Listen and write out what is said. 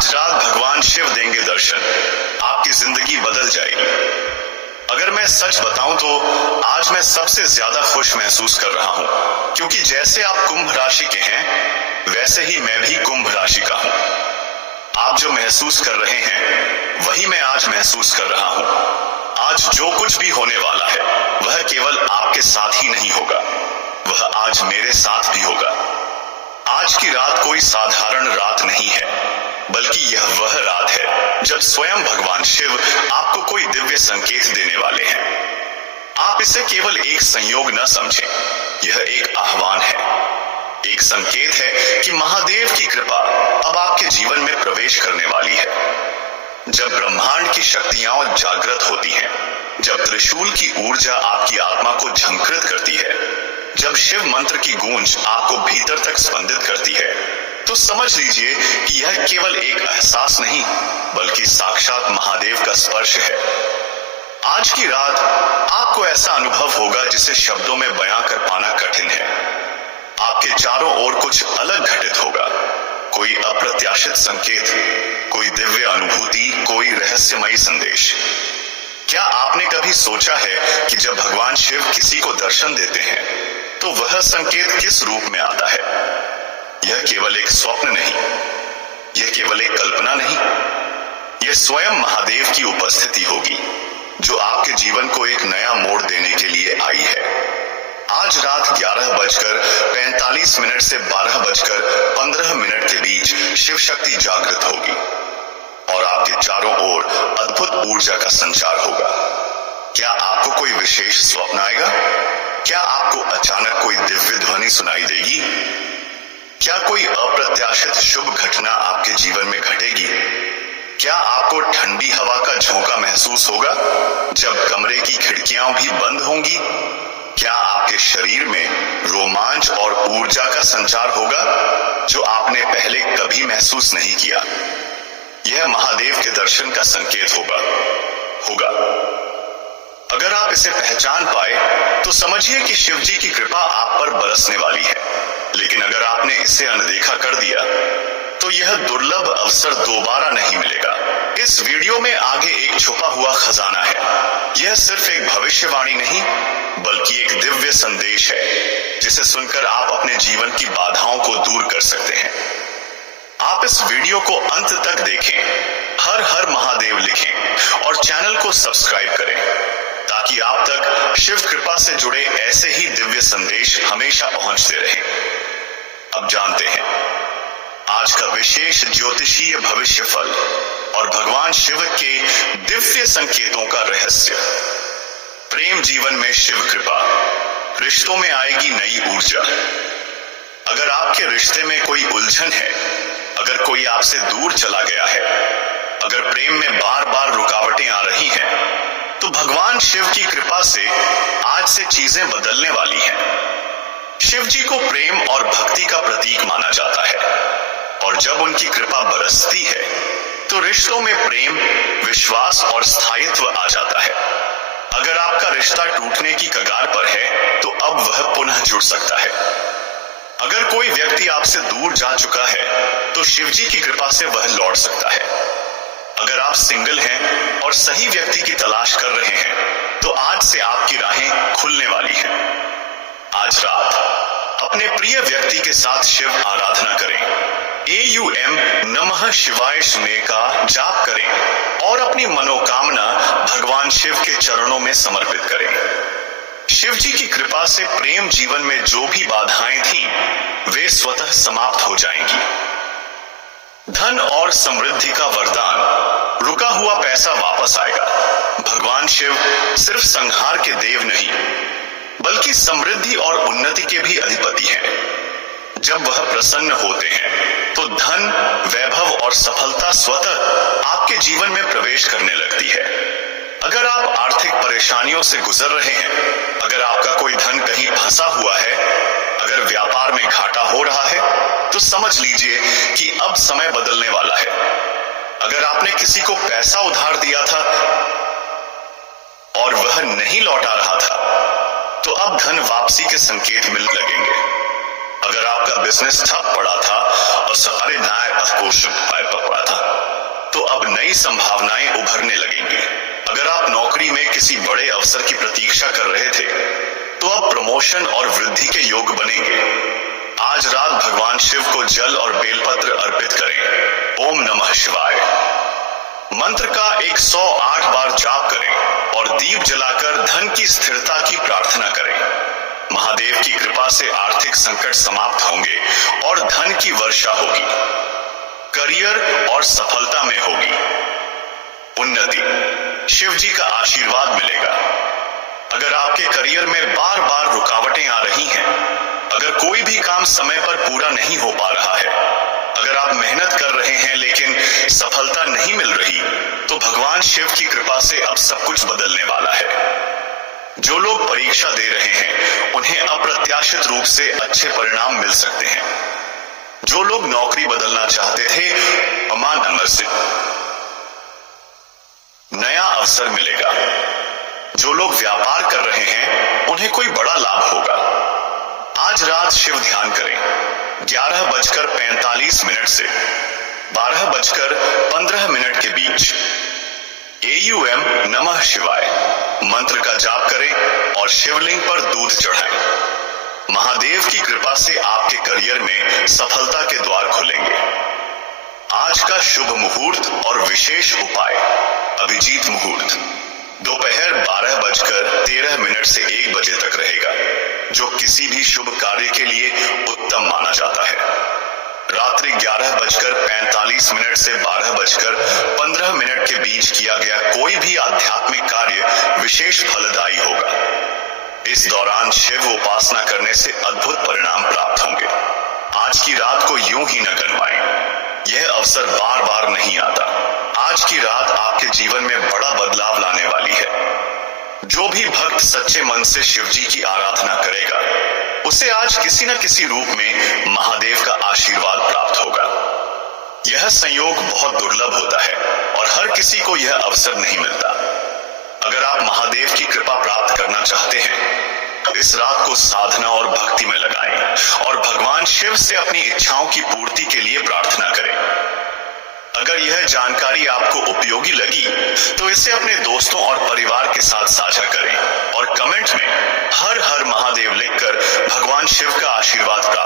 आज रात भगवान शिव देंगे दर्शन, आपकी जिंदगी बदल जाएगी। अगर मैं सच बताऊं तो आज मैं सबसे ज्यादा खुश महसूस कर रहा हूं, क्योंकि जैसे आप कुंभ राशि के हैं वैसे ही मैं भी कुंभ राशि का हूं। आप जो महसूस कर रहे हैं वही मैं आज महसूस कर रहा हूं। आज जो कुछ भी होने वाला है वह केवल आपके साथ ही नहीं होगा, वह आज मेरे साथ भी होगा। आज की रात कोई साधारण रात नहीं है, बल्कि यह वह रात है जब स्वयं भगवान शिव आपको कोई दिव्य संकेत देने वाले हैं। आप इसे केवल एक संयोग न समझें, यह एक आह्वान है, एक संकेत है कि महादेव की कृपा अब आपके जीवन में प्रवेश करने वाली है। जब ब्रह्मांड की शक्तियां जागृत होती हैं, जब त्रिशूल की ऊर्जा आपकी आत्मा को झंकृत करती है, जब शिव मंत्र की गूंज आपको भीतर तक स्पंदित करती है, तो समझ लीजिए कि यह केवल एक एहसास नहीं बल्कि साक्षात महादेव का स्पर्श है। आज की रात आपको ऐसा अनुभव होगा जिसे शब्दों में बयां कर पाना कठिन है। आपके चारों ओर कुछ अलग घटित होगा, कोई अप्रत्याशित संकेत, कोई दिव्य अनुभूति, कोई रहस्यमयी संदेश। क्या आपने कभी सोचा है कि जब भगवान शिव किसी को दर्शन देते हैं तो वह संकेत किस रूप में आता है? यह केवल एक स्वप्न नहीं, यह केवल एक कल्पना नहीं, यह स्वयं महादेव की उपस्थिति होगी जो आपके जीवन को एक नया मोड़ देने के लिए आई है। आज रात 11:45 से 12:15 के बीच शिव शक्ति जागृत होगी और आपके चारों ओर अद्भुत ऊर्जा का संचार होगा। क्या आपको कोई विशेष स्वप्न आएगा? क्या आपको अचानक कोई दिव्य ध्वनि सुनाई देगी? क्या कोई अप्रत्याशित शुभ घटना आपके जीवन में घटेगी? क्या आपको ठंडी हवा का झोंका महसूस होगा जब कमरे की खिड़कियां भी बंद होंगी? क्या आपके शरीर में रोमांच और ऊर्जा का संचार होगा जो आपने पहले कभी महसूस नहीं किया? यह महादेव के दर्शन का संकेत होगा। अगर आप इसे पहचान पाए तो समझिए कि शिव जी की कृपा आप पर बरसने वाली है। लेकिन अगर आपने इसे अनदेखा कर दिया तो यह दुर्लभ अवसर दोबारा नहीं मिलेगा। इस वीडियो में आगे एक छुपा हुआ खजाना है। यह सिर्फ एक भविष्यवाणी नहीं बल्कि एक दिव्य संदेश है जिसे सुनकर आप अपने जीवन की बाधाओं को दूर कर सकते हैं। आप इस वीडियो को अंत तक देखें, हर हर महादेव लिखें और चैनल को सब्सक्राइब करें ताकि आप तक शिव कृपा से जुड़े ऐसे ही दिव्य संदेश हमेशा पहुंचते रहें। अब जानते हैं आज का विशेष ज्योतिषीय भविष्य फल और भगवान शिव के दिव्य संकेतों का रहस्य। प्रेम जीवन में शिव कृपा, रिश्तों में आएगी नई ऊर्जा। अगर आपके रिश्ते में कोई उलझन है, अगर कोई आपसे दूर चला गया है, अगर प्रेम में बार बार रुकावटें आ रही हैं, तो भगवान शिव की कृपा से आज से चीजें बदलने वाली हैं। शिव जी को प्रेम और भक्ति का प्रतीक माना जाता है और जब उनकी कृपा बरसती है तो रिश्तों में प्रेम, विश्वास और स्थायित्व आ जाता है। अगर आपका रिश्ता टूटने की कगार पर है तो अब वह पुनः जुड़ सकता है। अगर कोई व्यक्ति आपसे दूर जा चुका है तो शिव जी की कृपा से वह लौट सकता है। अगर आप सिंगल हैं और सही व्यक्ति की तलाश कर रहे हैं तो आज से आपकी राहें खुलने वाली हैं। आज रात अपने प्रिय व्यक्ति के साथ शिव आराधना करें, AUM नमः शिवाय सुने का जाप करें और अपनी मनोकामना भगवान शिव के चरणों में समर्पित करें। शिव जी की कृपा से प्रेम जीवन में जो भी बाधाएं थीं, वे स्वतः समाप्त हो जाएंगी। धन और समृद्धि का वरदान, रुका हुआ पैसा वापस आएगा। भगवान शिव सिर्फ संहार के देव नहीं बल्कि समृद्धि और उन्नति के भी अधिपति हैं। जब वह प्रसन्न होते हैं तो धन, वैभव और सफलता स्वतः आपके जीवन में प्रवेश करने लगती है। अगर आप आर्थिक परेशानियों से गुजर रहे हैं, अगर आपका कोई धन कहीं फंसा हुआ है, अगर व्यापार में घाटा हो रहा है, तो समझ लीजिए कि अब समय बदलने वाला है। अगर आपने किसी को पैसा उधार दिया था और वह नहीं लौटा रहा था, तो अब धन वापसी के संकेत मिलने लगेंगे। अगर आपका बिजनेस ठप पड़ा था और सारे न्याय पकड़ा था, संभावनाएं उभरने लगेंगी। अगर आप नौकरी में किसी बड़े अवसर की प्रतीक्षा कर रहे थे तो अब प्रमोशन और वृद्धि के योग बनेंगे। आज रात भगवान शिव को जल और बेलपत्र अर्पित करें। ओम नमः शिवाय मंत्र का 108 बार जाप करें और दीप जलाकर धन की स्थिरता की प्रार्थना करें। महादेव की कृपा से आर्थिक संकट समाप्त होंगे और धन की वर्षा होगी। करियर और सफलता में होगी उन्नति। शिव जी का आशीर्वाद मिलेगा। अगर आपके करियर में बार बार रुकावटें आ रही हैं, अगर कोई भी काम समय पर पूरा नहीं हो पा रहा है, अगर आप मेहनत कर रहे हैं लेकिन सफलता नहीं मिल रही, तो भगवान शिव की कृपा से अब सब कुछ बदलने वाला है। जो लोग परीक्षा दे रहे हैं उन्हें अप्रत्याशित रूप से अच्छे परिणाम मिल सकते हैं। जो लोग नौकरी बदलना चाहते थे, अमान नंबर से नया अवसर मिलेगा। जो लोग व्यापार कर रहे हैं उन्हें कोई बड़ा लाभ होगा। आज रात शिव ध्यान करें। 11:45 से 12:15 के बीच AUM नमः शिवाय मंत्र का जाप करें और शिवलिंग पर दूध चढ़ाएं। महादेव की कृपा से आपके करियर में सफलता के द्वार खुलेंगे। आज का शुभ मुहूर्त और विशेष उपाय। अभिजीत मुहूर्त दोपहर 12:13 से 1 बजे तक रहेगा, जो किसी भी शुभ कार्य के लिए उत्तम माना जाता है। रात्रि 11:45 से 12:15 के बीच किया गया कोई भी आध्यात्मिक कार्य विशेष फलदायी होगा। इस दौरान शिव उपासना करने से अद्भुत परिणाम प्राप्त होंगे। आज की रात को यूं ही न गनवाएं। यह अवसर बार बार नहीं आता। आज की रात आपके जीवन में बड़ा बदलाव लाने वाली है। जो भी भक्त सच्चे मन से शिव जी की आराधना करेगा, उसे आज किसी न किसी रूप में महादेव का आशीर्वाद प्राप्त होगा। यह संयोग बहुत दुर्लभ होता है और हर किसी को यह अवसर नहीं मिलता। अगर आप महादेव की कृपा प्राप्त करना चाहते हैं तो इस रात को साधना और भक्ति में लगाएं और भगवान शिव से अपनी इच्छाओं की पूर्ति के लिए प्रार्थना करें। अगर यह जानकारी आपको उपयोगी लगी तो इसे अपने दोस्तों और परिवार के साथ साझा करें और कमेंट में हर हर महादेव लिखकर भगवान शिव का आशीर्वाद प्राप्त